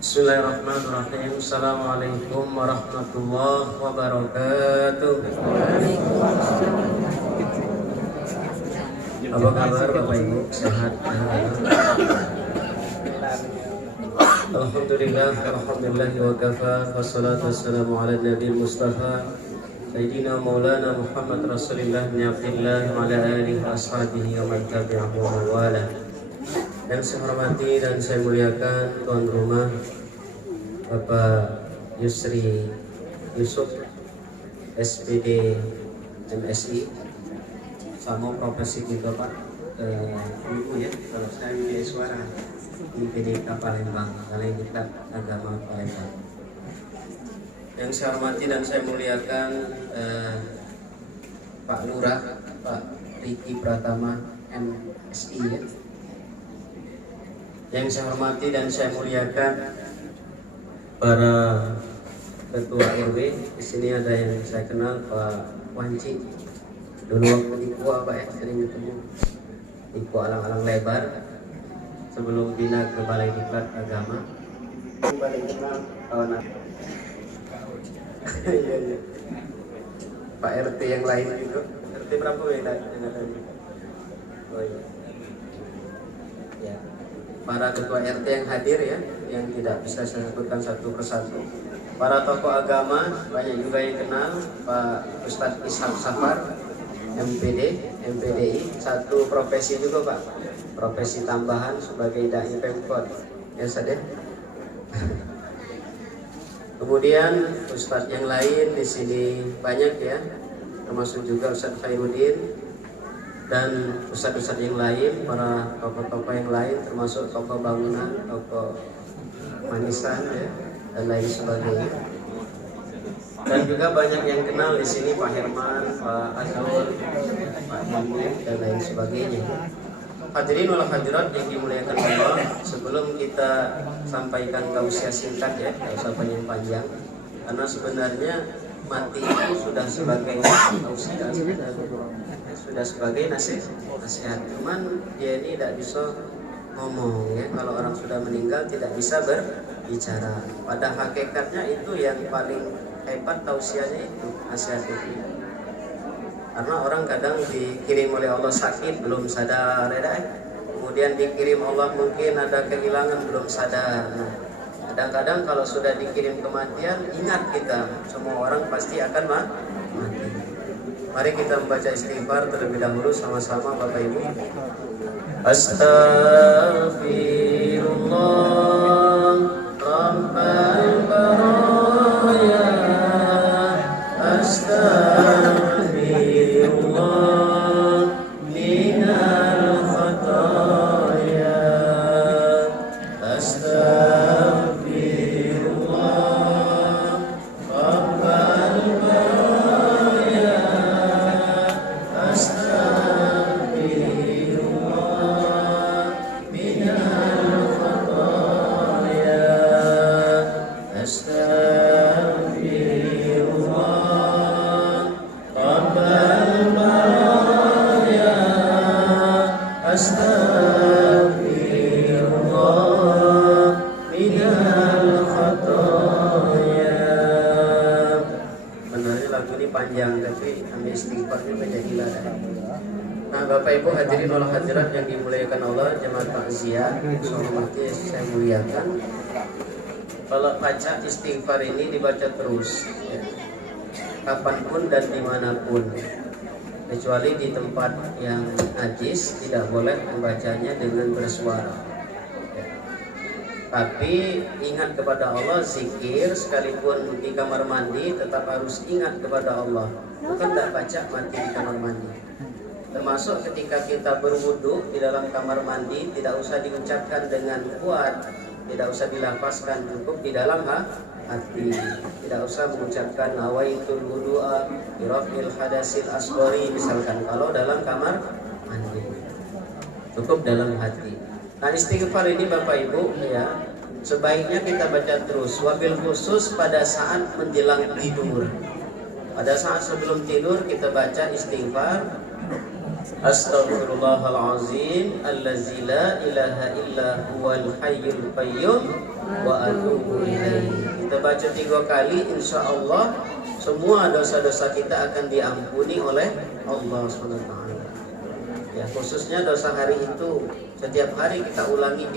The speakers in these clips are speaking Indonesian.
Bismillahirrahmanirrahim. Assalamualaikum warahmatullahi wabarakatuh. Apa kabar Bapak Ibu? Sehat? Alhamdulillah wa kafa. Wassalatu wassalamu ala nabiyil mustafa Sayyidina Maulana Muhammad Rasulullah bin Abdillah wa ala alihi wa ashabihi wa man tabi'ahu wa wala. Yang saya hormati dan saya muliakan tuan rumah Bapak Yusri Yusuf SPD MSI, sama profesi kita Pak Ibu ya, kalau saya punya suara di PDK Palembang, Balai Diklat Agama Palembang. Yang saya hormati dan saya muliakan Pak Lurah, Pak Riki Pratama MSI ya. Yang saya hormati dan saya muliakan para ketua RW. Di sini ada yang saya kenal, Pak Wanci. Dulu waktu di Kua Pak ya, sering ketemu di Kua Alang-Alang Lebar sebelum pindah ke Balai Diklat Agama. Paling kenal kawan iya. Pak RT yang lain juga. RT berapa ya yang ada ini? Oh iya. Ya. Para ketua RT yang hadir ya, yang tidak bisa saya sebutkan satu persatu. Para tokoh agama banyak juga yang kenal, Pak Ustadz Ishak Safar, MPDI, satu profesi juga Pak, profesi tambahan sebagai dai Pemkot, ya Sadeh. Kemudian Ustadz yang lain di sini banyak ya, termasuk juga Ustadz Khairuddin dan ustadz-ustadz yang lain, para tokoh-tokoh yang lain, termasuk tokoh bangunan, tokoh manisan ya, dan lain sebagainya. Dan juga banyak yang kenal di sini, Pak Herman, Pak Azul, Pak Muhammad, dan lain sebagainya. Hadirin wal hadirat yang dimuliakan Allah, sebelum kita sampaikan tausiah singkat ya, tidak usah panjang-panjang, karena sebenarnya mati itu sudah sebagai tausiah, sudah sebagai nasihat. Cuman dia ini tidak bisa ngomong ya, kalau orang sudah meninggal tidak bisa berbicara. Pada hakikatnya itu yang paling hebat tausiahnya itu, nasihat itu. Karena orang kadang dikirim oleh Allah sakit belum sadar ya, kemudian dikirim Allah mungkin ada kehilangan belum sadar. Nah, kadang-kadang kalau sudah dikirim kematian, ingat kita semua orang pasti akan mati. Mari kita membaca istighfar terlebih dahulu sama-sama Bapak Ibu. Astaghfirullah Rabbal baraya, astaghfirullah minal khataya, astaghfirullah Rabbal baraya, astaghfirullah minal khataya, astaghfirullah Rabbal baraya, astaghfirullah minal khataya. Sebenarnya lagu ini panjang tapi ambil istighfar juga jadi ladang. Nah Bapak Ibu hadirin wal hadirat yang dimuliakan Allah, jemaat takziah, hormati saya muliakan. Kalau baca istighfar ini dibaca terus ya, kapanpun dan dimanapun, kecuali di tempat yang najis tidak boleh membacanya dengan bersuara ya. Tapi ingat kepada Allah, zikir sekalipun di kamar mandi tetap harus ingat kepada Allah, bukan tak baca mati di kamar mandi. Termasuk ketika kita berwudu di dalam kamar mandi, tidak usah diucapkan dengan kuat, tidak usah dilafazkan, cukup di dalam hati. Tidak usah mengucapkan nawaitul wudu'a bi raf'il hadasil asghari misalkan kalau dalam kamar mandi. Cukup dalam hati. Nah, istighfar ini Bapak Ibu ya, sebaiknya kita baca terus, wabil khusus pada saat menjelang tidur. Pada saat sebelum tidur kita baca istighfar. Astaghfirullahalazim allazi la ilaha illa huwal hayyul qayyum wa atubu ilaih. Kita baca 3 kali, insya Allah semua dosa-dosa kita akan diampuni oleh Allah SWT. Ya, khususnya dosa hari itu, setiap hari kita ulangi,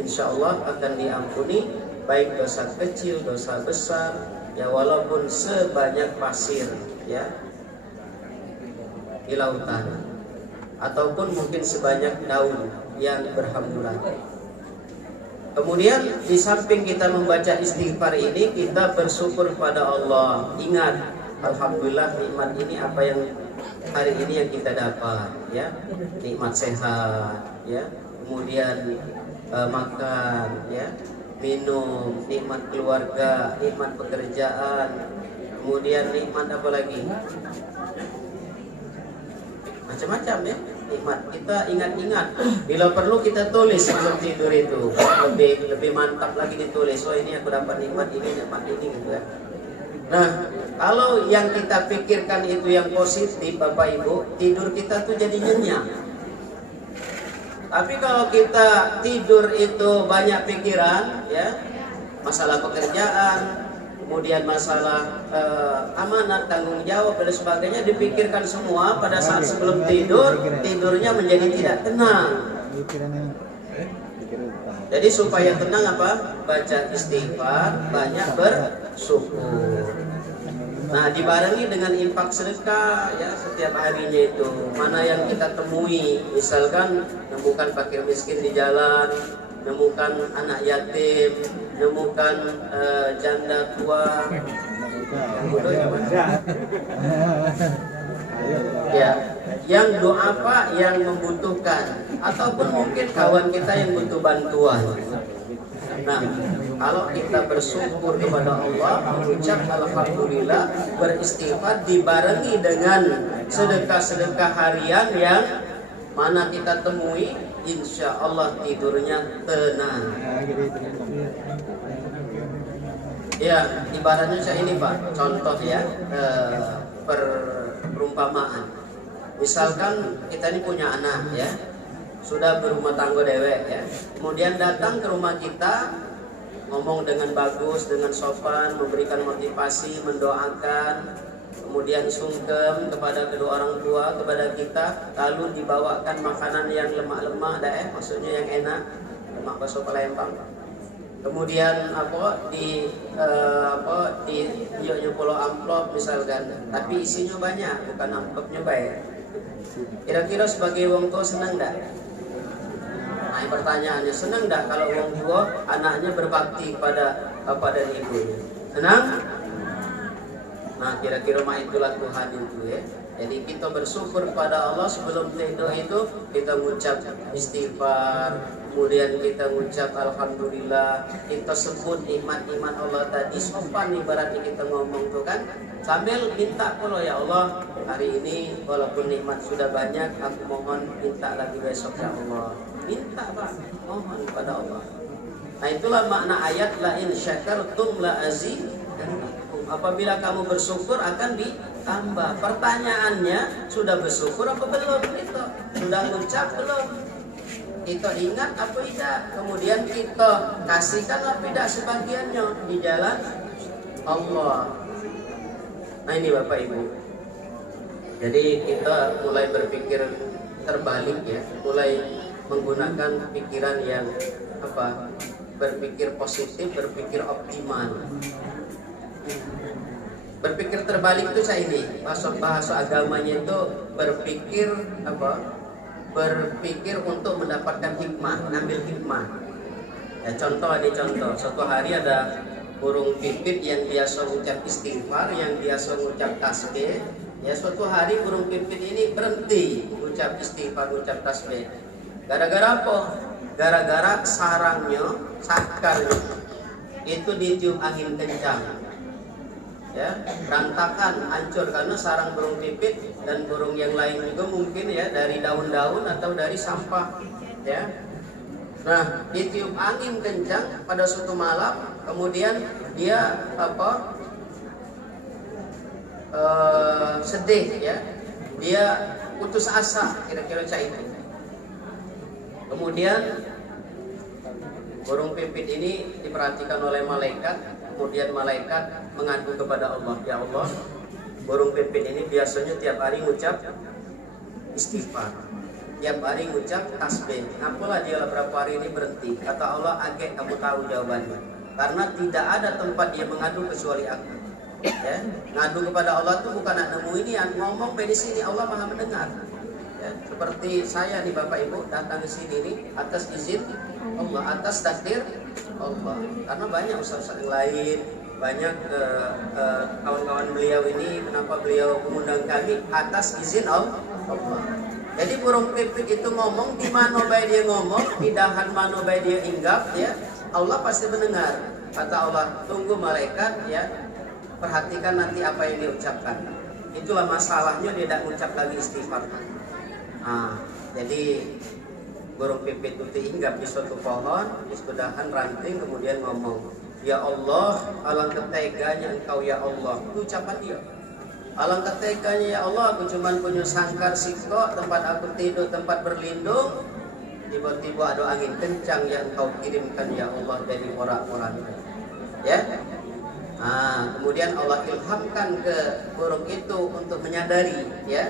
insya Allah akan diampuni, baik dosa kecil, dosa besar, ya walaupun sebanyak pasir, ya, di lautan, ataupun mungkin sebanyak daun yang berhamburan. Kemudian di samping kita membaca istighfar ini, kita bersyukur pada Allah. Ingat, alhamdulillah nikmat ini apa yang hari ini yang kita dapat, ya, nikmat sehat, ya, kemudian makan, ya, minum, nikmat keluarga, nikmat pekerjaan, kemudian nikmat apa lagi? Macam-macam, ya, nikmat. Kita ingat-ingat, bila perlu kita tulis sebelum tidur itu, lebih mantap lagi ditulis. Oh, ini aku dapat nikmat ini gitu, ya. Nah, kalau yang kita pikirkan itu yang positif, Bapak Ibu, tidur kita tuh jadi nyenyak. Tapi kalau kita tidur itu banyak pikiran, ya, masalah pekerjaan, kemudian masalah amanat, tanggung jawab dan sebagainya dipikirkan semua pada saat sebelum tidur, tidurnya menjadi tidak tenang. Jadi supaya tenang apa? Baca istighfar, banyak bersyukur. Nah, dibarengi dengan infak sedekah, ya, setiap harinya itu. Mana yang kita temui, misalkan nemukan fakir miskin di jalan, nemukan anak yatim, nemukan janda tua, yang bodoh ya, ya, yang doa apa, yang membutuhkan, ataupun mungkin kawan kita yang butuh bantuan. Nah, kalau kita bersyukur kepada Allah, mengucap alhamdulillah, beristighfar, dibarengi dengan sedekah-sedekah harian yang mana kita temui, insya Allah tidurnya tenang. Ya, ibaratnya saya ini Pak, contoh ya, perumpamaan. Misalkan kita ini punya anak, ya, sudah berumah tangga dewek, ya, kemudian datang ke rumah kita, ngomong dengan bagus, dengan sopan, memberikan motivasi, mendoakan, kemudian sungkem kepada kedua orang tua, kepada kita, lalu dibawakan makanan yang lemak-lemak, maksudnya yang enak, lemak bakso Palembang. Kemudian di pulau amplop misalkan, tapi isinya banyak, bukan amplopnya baik. Kira-kira sebagai wong tua senang enggak? Nah, pertanyaannya, senang enggak kalau wong tua anaknya berbakti pada bapak dan ibunya? Senang? Nah, kira-kira mah itulah Tuhan itu, ya. Jadi kita bersyukur kepada Allah sebelum tidur itu, kita mengucap istighfar, kemudian kita mengucap alhamdulillah, kita sebut nikmat-nikmat Allah tadi, sopan ibaratnya kita ngomong tuh kan, sambil minta pula, ya Allah, hari ini walaupun nikmat sudah banyak, aku mohon minta lagi besok, ya Allah. Minta Pak, mohon kepada Allah. Nah, itulah makna ayat la in syakartum la azidannakum. Apabila kamu bersyukur akan ditambah. Pertanyaannya, sudah bersyukur apa belum itu? Sudah mengucap belum? Kita ingat apa tidak? Kemudian kita kasihkan apa tidak sebagiannya di jalan Allah. Nah, ini Bapak Ibu. Jadi kita mulai berpikir terbalik, ya, mulai menggunakan pikiran yang apa? Berpikir positif, berpikir optimal. Berpikir terbalik itu saya ini, bahasa agamanya itu berpikir apa? Berpikir untuk mendapatkan hikmah, ngambil hikmah. Ya, contoh, suatu hari ada burung pipit yang biasa ucap istighfar, yang biasa ucap tasbih. Ya, suatu hari burung pipit ini berhenti ucap istighfar, ucap tasbih. Gara-gara apa? Gara-gara sarangnya, sakarnya itu ditiup angin kencang. Ya, berantakan, hancur karena sarang burung pipit dan burung yang lain juga mungkin, ya, dari daun-daun atau dari sampah, ya. Nah, ditiup angin kencang pada suatu malam, kemudian dia sedih, ya. Dia putus asa, kira-kira cak itu. Kemudian burung pipit ini diperhatikan oleh malaikat. Kemudian malaikat mengadu kepada Allah, ya Allah, burung pipit ini biasanya tiap hari ngucap istighfar, tiap hari ngucap tasbih. Apalah dia berapa hari ini berhenti? Kata Allah, agak kamu tahu jawabannya. Karena tidak ada tempat dia mengadu kecuali aku. Ya, ngadu kepada Allah itu bukan nak nemu ini yang ngomong di sini, Allah Maha mendengar. Ya, seperti saya nih Bapak Ibu datang ke sini nih atas izin Allah, atas takdir Allah. Karena banyak ustaz-ustaz yang lain, banyak kawan-kawan beliau ini, kenapa beliau mengundang kami atas izin Allah. Jadi burung pipit itu ngomong di mana baik dia ngomong, di dahan mana baik dia hinggap, ya Allah pasti mendengar. Kata Allah, tunggu malaikat, ya perhatikan nanti apa yang diucapkan. Itulah masalahnya dia tidak mengucap lagi istighfar. Jadi burung pipit itu hinggap di suatu pohon, di sebedahan ranting, kemudian ngomong, ya Allah, alangkah teganya engkau ya Allah. Itu ucapan dia. Alangkah teganya ya Allah, aku cuma punya sangkar sikok, tempat aku tidur, tempat berlindung. Tiba-tiba ada angin kencang yang engkau kirimkan ya Allah dari orang-orang. Ya. Kemudian Allah ilhamkan ke burung itu untuk menyadari, ya.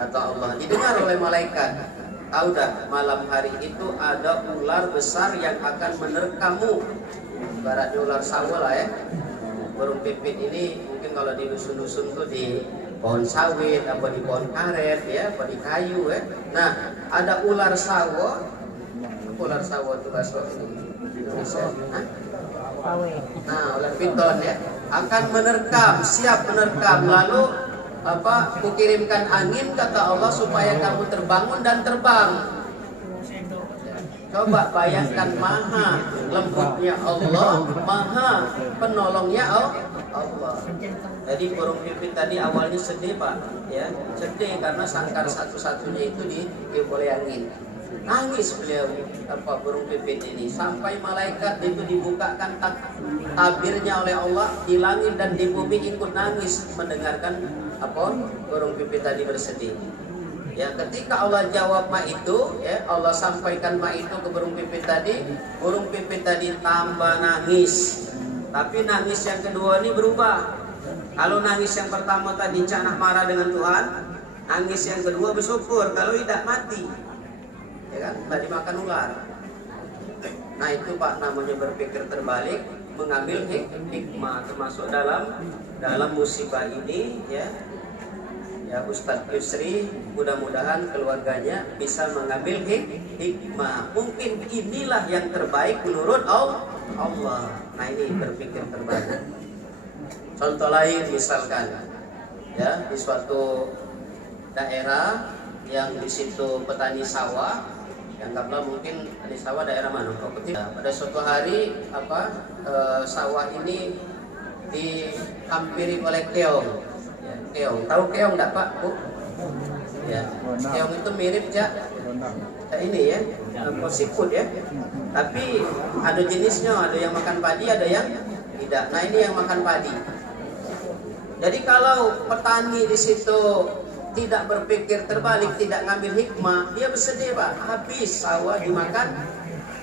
Kata Allah, didengar oleh malaikat. Tahu dah, malam hari itu ada ular besar yang akan menerkammu. Ibaratnya ular sawah lah, ya. Burung pipit ini mungkin kalau di dusun-dusun tuh di pohon sawit, apa di pohon karet, ya, apa di kayu, ya. Nah, ada ular sawah. Ular sawah itu bahasa Indonesia. Nah, ular piton, ya, akan menerkam, siap menerkam. Lalu kukirimkan angin, kata Allah, supaya kamu terbangun dan terbang. Coba bayangkan, maha lembutnya Allah, maha penolongnya Allah. Jadi burung pipit tadi awalnya sedih Pak, ya, sedih karena sangkar satu-satunya itu ditiup oleh angin. Nangis beliau, burung pipit ini, sampai malaikat itu dibukakan tabirnya oleh Allah di langit dan di bumi ikut nangis mendengarkan burung pipit tadi bersedih. Ya, ketika Allah jawab ma itu, ya, Allah sampaikan ma itu ke burung pipit tadi tambah nangis. Tapi nangis yang kedua ini berubah. Kalau nangis yang pertama tadi canak marah dengan Tuhan, nangis yang kedua bersyukur kalau tidak mati. Ya kan, tadi makan ular. Nah itu Pak namanya berpikir terbalik, mengambil hikmah, termasuk dalam musibah ini, ya. Ya, Ustadz Yusri mudah-mudahan keluarganya bisa mengambil hikmah. Mungkin inilah yang terbaik menurut Allah. Nah ini berpikir terbalik. Contoh lain misalkan, ya, di suatu daerah yang di situ petani sawah, anggaplah mungkin petani sawah daerah mana? Pada suatu hari sawah ini dihampiri oleh keong. Ya, keong, tahu keong enggak Pak? Bu? Ya, keong itu mirip kayak ini ya, siput ya. Tapi ada jenisnya, ada yang makan padi, ada yang tidak. Nah ini yang makan padi. Jadi kalau petani di situ tidak berpikir terbalik, tidak ngambil hikmah, dia bersedih Pak, habis sawah dimakan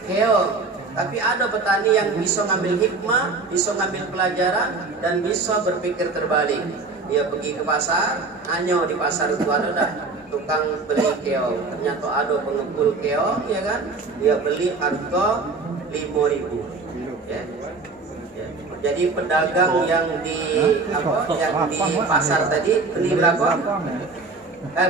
keong. Tapi ada petani yang bisa ngambil hikmah, bisa ngambil pelajaran, dan bisa berpikir terbalik. Dia pergi ke pasar, nanya di pasar itu ada tukang beli keong. Ternyata ada pengepul keong, ya kan? Dia beli harga 5.000. Ya. Jadi pedagang yang di pasar tadi beli berapa?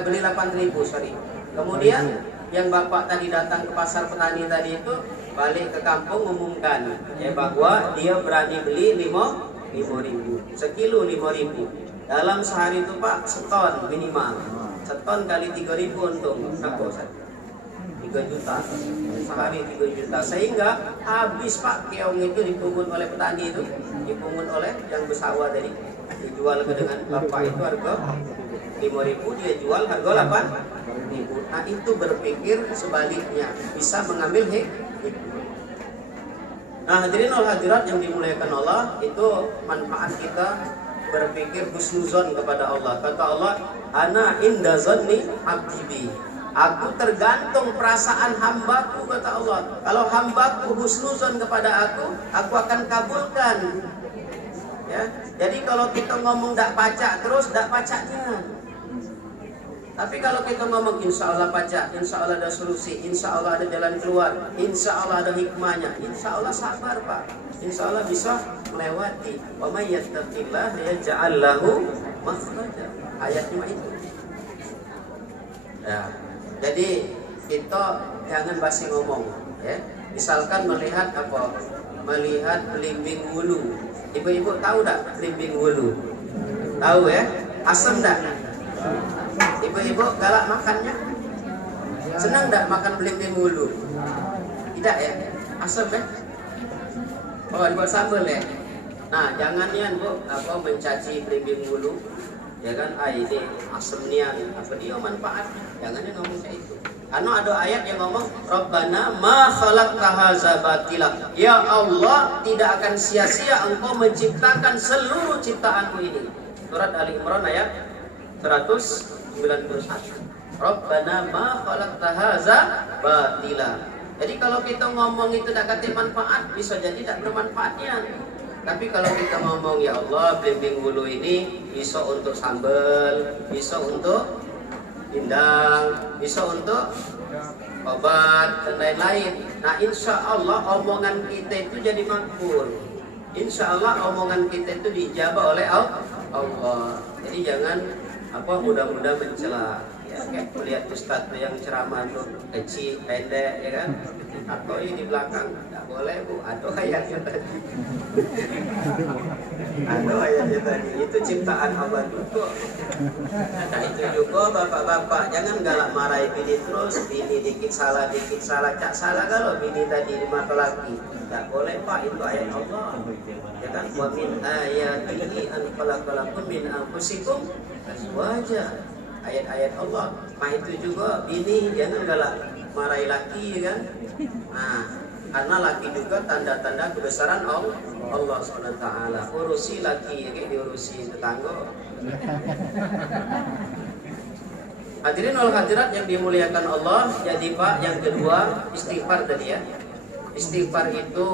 Beli 8.000, sorry. Kemudian yang bapak tadi datang ke pasar petani tadi itu balik ke kampung ngumumkan ya bahwa dia berani beli 5.000, sekilo 5.000. Dalam sehari itu Pak seton minimal, seton kali 3.000 untung, berapa? 3 juta, sehari 3 juta, sehingga habis Pak keong itu dipungut oleh petani itu, dipungut oleh yang bersawah tadi, dijual ke dengan bapak itu harga 5.000, dia jual harga 8.000. Nah itu berpikir sebaliknya, bisa mengambil hikmah. Nah hadirin wal hadirat yang dimuliakan Allah, itu manfaat kita berpikir husnuzon kepada Allah. Kata Allah, ana inda zanni abdi bi. Aku tergantung perasaan hambaku, kata Allah. Kalau hambaku husnuzon kepada aku akan kabulkan. Ya, jadi kalau kita ngomong dak pacak terus, dak pacaknya. Tapi kalau kita ngomong insya Allah pacak, insya Allah ada solusi, insya Allah ada jalan keluar, insya Allah ada hikmahnya, insya Allah sabar Pak, insya Allah bisa melewati. Wa may yattaqillah yaj'al lahu makhraja. Ayatnya itu. Ya, jadi kita jangan basi ngomong. Ya, misalkan melihat apa? Melihat belimbing wulu. Ibu-ibu tahu tak belimbing wulu? Tahu ya? Asam tak? Ibu-ibu galak makannya? Senang tak makan belimbing wulu? Tidak ya? Asam ya? Oh, dibuat sambal ya? Nah, jangan ya Bu, mencaci belimbing wulu. Ya kan, ini asamnya, apa dia manfaatnya? Jangan dia ngomong kayak itu. Karena ada ayat yang ngomong Rabbana ma khalaqta hadza batila. Ya Allah, tidak akan sia-sia Engkau menciptakan seluruh ciptaanmu ini. Surat Ali Imran ayat 191. Rabbana ma khalaqta hadza batila. Jadi kalau kita ngomong itu tidak kata manfaat, bisa jadi tidak bermanfaatnya. Tapi kalau kita ngomong ya Allah, belimbing wulu ini bisa untuk sambal, bisa untuk pindang, bisa untuk obat dan lain-lain. Nah, insya Allah omongan kita itu jadi makbul. Insya Allah omongan kita itu dijabah oleh Allah. Jadi jangan mudah-mudah mencela. Ya, kayak lihat ustadz yang ceramah tuh kecil, pendek, ya kan? Atau ini di belakang, nggak boleh Bu. Aduh ayatnya tadi. Aduh ayatnya tadi. Itu ciptaan Allah juga. Nah itu juga bapak-bapak, jangan galak marahi bini terus. Bini dikit salah, cak salah kalau bini tadi di mata laki. Nggak boleh Pak, itu ayat Allah. Ya kan? Wa min ayatihi an khalaqalakum min anfusikum azwaja. Ayat-ayat Allah. Nah itu juga bini jangan galak marahi laki, kan? Nah, karena laki juga tanda-tanda kebesaran Allah SWT. Urusi laki, ya, diurusi tetangga. Hadirin wal hadirat yang dimuliakan Allah. Jadi Pak, yang kedua istighfar tadi ya. Istighfar itu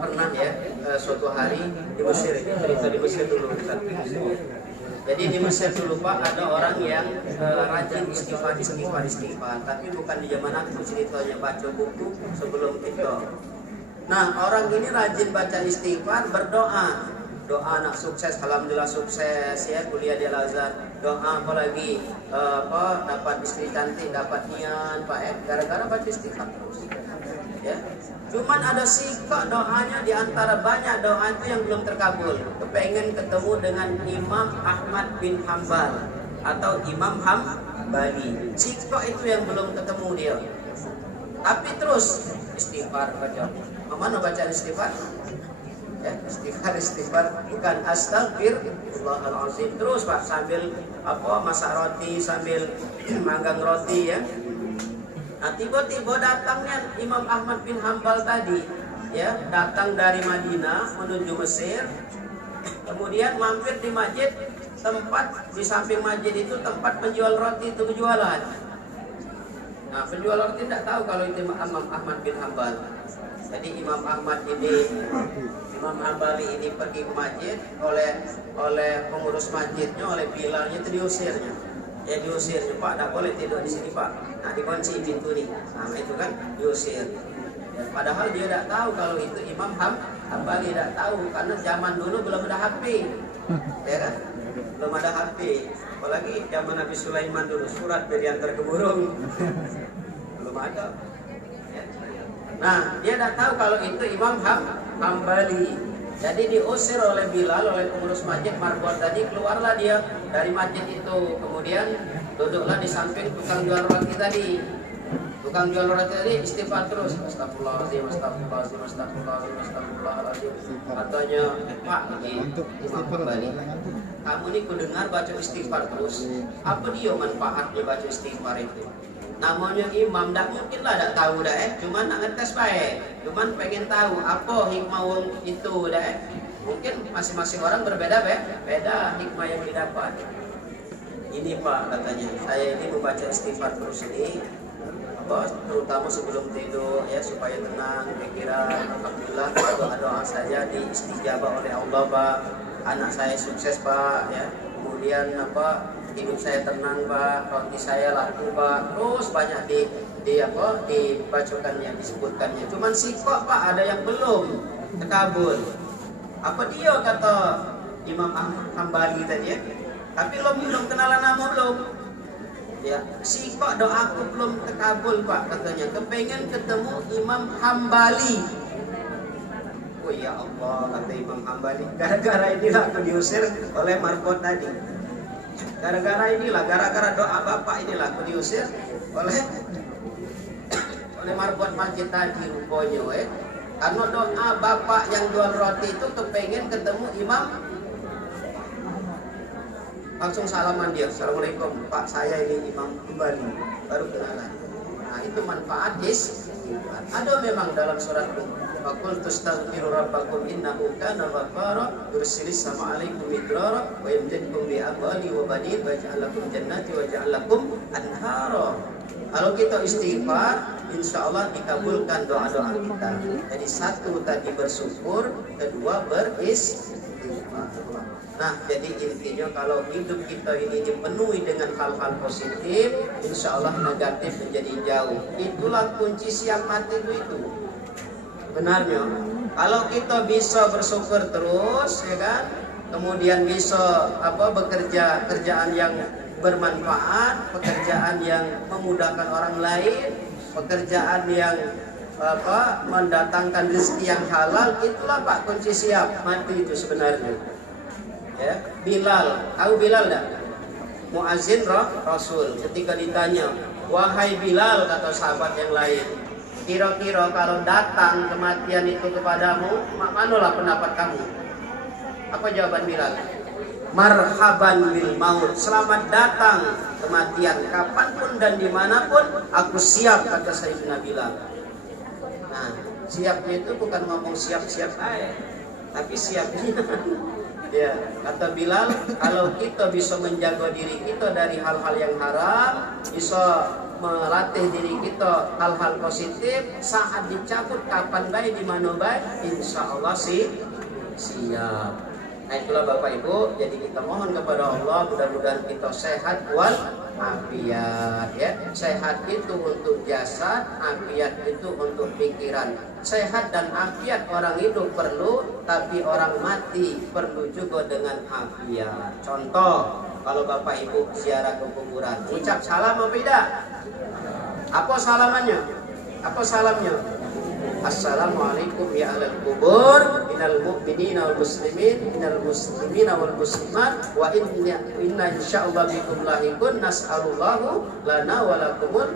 pernah ya suatu hari di Mesir, cerita di Mesir dulu. Jadi di Mesir dulu Pak ada orang yang rajin istighfar, tapi bukan di zaman aku ceritanya, baca buku sebelum itu. Nah orang ini rajin baca istighfar, berdoa, doa anak sukses, alhamdulillah sukses ya, kuliah di Al-Azhar, doa apalagi dapat istri cantik, dapat nian Pak gara-gara baca istighfar terus. Ya. Cuman ada sikap doanya di antara banyak doa itu yang belum terkabul. Kepengen ketemu dengan Imam Ahmad bin Hambal atau Imam Hambali. Sikap itu yang belum ketemu dia. Tapi terus istighfar baca. Mana bacaan istighfar? Ya, istighfar bukan astagfirullahalazim. Terus Pak sambil masak roti, sambil manggang roti ya. Nah tiba-tiba datangnya Imam Ahmad bin Hambal tadi ya, datang dari Madinah menuju Mesir, kemudian mampir di masjid, tempat di samping masjid itu tempat penjual roti itu berjualan. Nah penjual roti tidak tahu kalau itu Imam Ahmad bin Hambal. Jadi Imam Hambali ini pergi ke masjid oleh pengurus masjidnya, oleh pilarnya itu diusirnya. Ya diusirnya, Pak, tidak boleh tidur di sini Pak. Nah dikunci pintu nih, nah itu kan diusir. Ya, padahal dia tidak tahu kalau itu Imam Hambali, tidak tahu karena zaman dulu belum ada HP, ya kan? Belum ada HP, apalagi zaman Nabi Sulaiman dulu surat diantar ke burung, belum ada. Ya. Nah dia tidak tahu kalau itu Imam Hambali. Jadi diusir oleh Bilal, oleh pengurus masjid Marbon tadi, keluarlah dia dari masjid itu. Kemudian duduklah di samping tukang jual roti tadi. Tukang jual roti tadi istighfar terus. Astagfirullahaladzim, astagfirullahaladzim, astagfirullahaladzim, astagfirullahaladzim. Katanya, Pak, Imam Hambali, kamu ini kudengar baca istighfar terus. Apa dia manfaatnya baca istighfar itu? Namanya imam, tak mungkin lah tak tahu dah cuman nak ngetes baik, cuman pengen tahu apa hikmah itu dah Mungkin masing-masing orang berbeda, beda hikmah yang didapat. Ini Pak katanya, saya ini membaca istighfar terus ini, terutama sebelum tidur ya, supaya tenang pikiran. Alhamdulillah doa-doa saya diistijabah oleh Allah Pak. Anak saya sukses Pak ya. Kemudian hidup saya tenang Pak, roti saya laku Pak. Terus banyak dibacakannya, disebutkannya. Cuman sih kok Pak ada yang belum terkabul. Apa dia kata Imam Hambali tadi ya? Tapi belum kenalan nama belum. Ya, si kok doaku belum terkabul Pak katanya. Kepengen ketemu Imam Hambali. Oh ya Allah, kata Imam Hambali, gara-gara inilah aku diusir oleh Marbot tadi. Gara-gara doa bapak inilah aku diusir oleh Marbot masjid tadi rupanya. Karena doa bapak yang jual roti itu kepengen ketemu Imam. Langsung salaman dia, Assalamualaikum Pak, saya ini Imam Hambali, baru kenalan. Nah itu manfaat ada memang dalam surat Faqul tastaghfiru rabbakum innahu kana ghaffara yursilis sama alaikum midrara wa yumdidkum bi amwali wa banin wa yaj'al lakum jannati wa yaj'al lakum anhara. Kalau kita istighfar, insyaallah dikabulkan doa-doa kita. Jadi satu tadi bersyukur, kedua beristighfar. Nah, jadi intinya kalau hidup kita ini dipenuhi dengan hal-hal positif, insyaallah negatif menjadi jauh. Itulah kunci siap mati itu. Benarnya, kalau kita bisa bersyukur terus, ya kan, kemudian bisa bekerja kerjaan yang bermanfaat, pekerjaan yang memudahkan orang lain, pekerjaan yang mendatangkan rezeki yang halal, itulah Pak kunci siap mati itu sebenarnya. Ya, Bilal, tahu Bilal enggak? Muazzin Rasul. Ketika ditanya, wahai Bilal, kata sahabat yang lain, kira-kira kalau datang kematian itu kepadamu, manalah pendapat kamu? Apa jawaban Bilal? Marhaban bil maut, selamat datang kematian kapanpun dan dimanapun, aku siap, kata Sayyidina Bilal. Nah, siapnya itu bukan ngomong siap-siap aja, tapi siapnya ya, kata Bilal, kalau kita bisa menjaga diri kita dari hal-hal yang haram, bisa melatih diri kita hal-hal positif, saat dicabut kapan baik di mana baik, insyaallah siap. Nah itulah Bapak Ibu, jadi kita mohon kepada Allah mudah-mudahan kita sehat walafiat ya. Sehat itu untuk jasad, afiat itu untuk pikiran. Sehat dan afiat orang hidup perlu, tapi orang mati perlu juga dengan afiat. Contoh, kalau Bapak Ibu ziarah ke kuburan, ucap salam apa tidak? Apa salamannya? Apa salamnya? Assalamualaikum ya alal kubur minal mu'minina wal muslimin minal muslimina wal muslimat wa inna insyaallah bikum lahikun nas'alullahu lana walakumul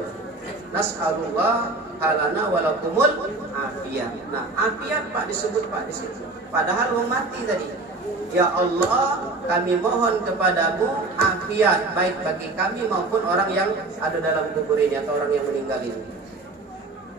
halana walakumul afiyah. Nah, afiyat Pak disebut Pak di situ. Padahal wong mati tadi. Ya Allah, kami mohon kepadamu afiat baik bagi kami maupun orang yang ada dalam kubur ini atau orang yang meninggal ini.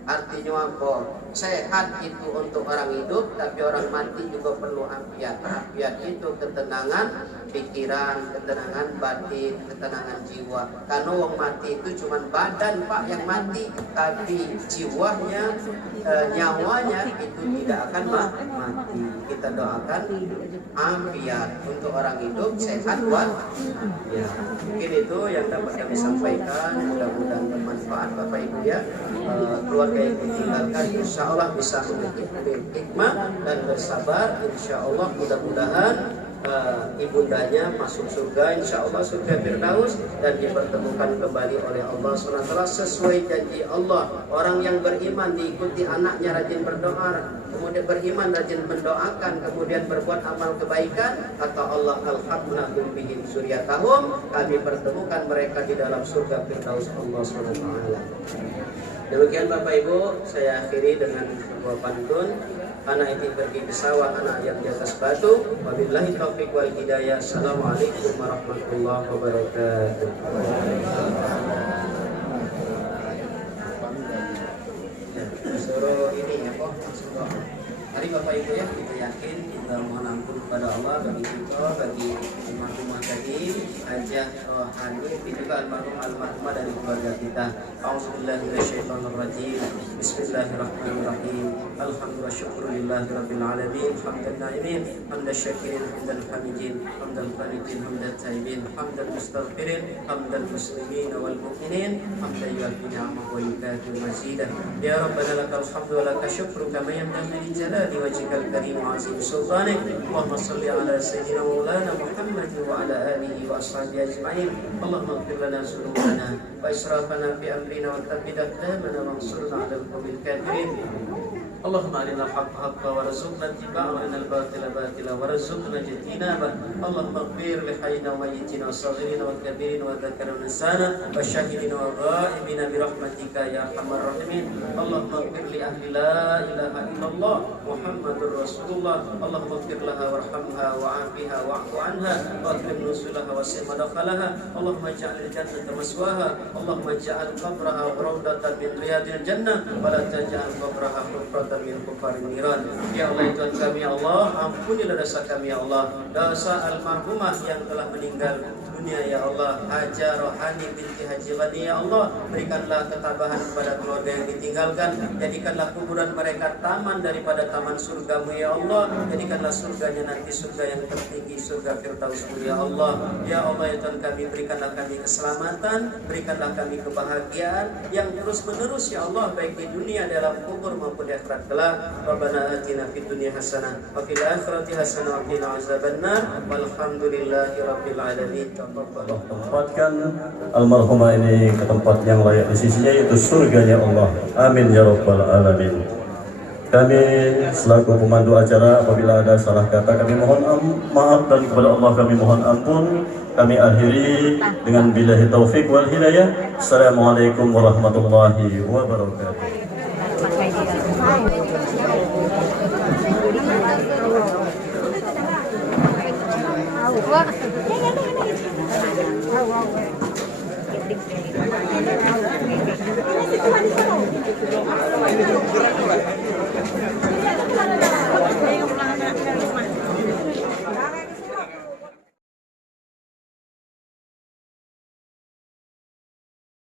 Artinya apa? Sehat itu untuk orang hidup, tapi orang mati juga perlu afiat. Afiat itu ketenangan pikiran, ketenangan batin, ketenangan jiwa. Karena orang mati itu cuma badan Pak yang mati, tapi jiwanya, nyawanya itu tidak akan mati. Kita doakan afiat untuk orang hidup, sehat ya. Mungkin itu yang dapat kami sampaikan. Mudah-mudahan bermanfaat Bapak Ibu ya. Keluarga yang ditinggalkan insya Allah bisa memiliki hikmah dan bersabar. Insya Allah mudah-mudahan ibundanya masuk surga, insya Allah surga Firdaus, dan dipertemukan kembali oleh Allah SWT sesuai janji Allah. Orang yang beriman diikuti anaknya rajin berdoa, kemudian beriman rajin mendoakan, kemudian berbuat amal kebaikan, kata Allah, alhamdulillah bihim suryatahum, kami pertemukan mereka di dalam surga Firdaus Allah SWT. Demikian Bapak Ibu, saya akhiri dengan sebuah pantun. Anak ini pergi ke sawah, anak yang di atas batu. Wabillahi taufiq wal hidayah. Assalamualaikum warahmatullahi wabarakatuh. Suruh ini ya, kok? Mari Bapak Ibu ya, kita yakin kita mohon ampun kepada Allah bagi kita, bagi almarhumah tadi, Hajah Hanif, juga almarhumah dari keluarga kita. Auzubillahiminasyaitonirrajim. Bismillahirrahmanirrahim. Alhamdulillah syukurillahirabbil alamin. Hamdan na'imin, hamdan syakirin, hamdan hamidin, hamdan qanitin, hamdan taibin, hamdan mustaghfirin, hamdan muslimin wal mu'minin, hamdan yu'affi ni'amahu wa yukafi mazidah. Ya Rabbana lakal hamdu wa lakal syukru kama yanbaghi li jalali wajhikal karim wa 'azimi sultanik. Allahumma shalli ala sayyidina maulana Muhammad wa ala alihi wa ashabihi ajma'in. Allahumma ighfir lana dhunubana wa israfana fi amrina wa thabbit aqdamana wansurna 'ala al-qawmil kafirin. Allahumma arina al-haqqa haqqa warzuqna ittiba'ahu wa arina al-batila batila warzuqna ijtinabah. Allahumma ighfir li hayyina wa mayyitina wa saghirina wa kabirina wa dhakarina wa unsana wa syahidina wa ghaibina bi rahmatika ya arhamar rahimin. Allahumma ighfir li ahli la ilaha illallah Muhammadur Rasulullah. Allahumma ighfir laha warhamha wa'afiha wa'fu anha wa akrim nuzulaha wa sima dakhalaha. Allahumma ij'al al-jannata maswaha. Allahumma ij'al qabraha rawdatan min riyadil jannah wa la taj'al qabraha hufratan min kufarin niran. Ya Allah, Tuhan kami ya Allah, ampunilah dosa kami ya Allah, dosa almarhumah yang telah meninggal dunia ya Allah, Hajah Rohani binti Haji Ghani ya Allah, berikanlah ketabahan kepada keluarga yang ditinggalkan, jadikanlah kuburan mereka taman daripada taman surgamu ya Allah, jadikanlah surganya nanti surga yang tertinggi, surga Firdausmu ya Allah. Ya Allah ya Tuhan kami, berikanlah kami keselamatan, berikanlah kami kebahagiaan yang terus menerus ya Allah, baik di dunia dalam kubur maupun di akhirat kelak. Rabbana atina fid dunya hasanah wa fil akhirati hasanah wa qina azabannar. Walhamdulillahi rabbil alamin. Tempatkan almarhumah ini ke tempat yang layak di sisinya, yaitu surganya Allah. Amin ya rabbal alamin. Kami selaku pemandu acara, apabila ada salah kata kami mohon maaf, dan kepada Allah kami mohon ampun. Kami akhiri dengan billahi taufik wal hidayah. Assalamualaikum warahmatullahi wabarakatuh. Wow.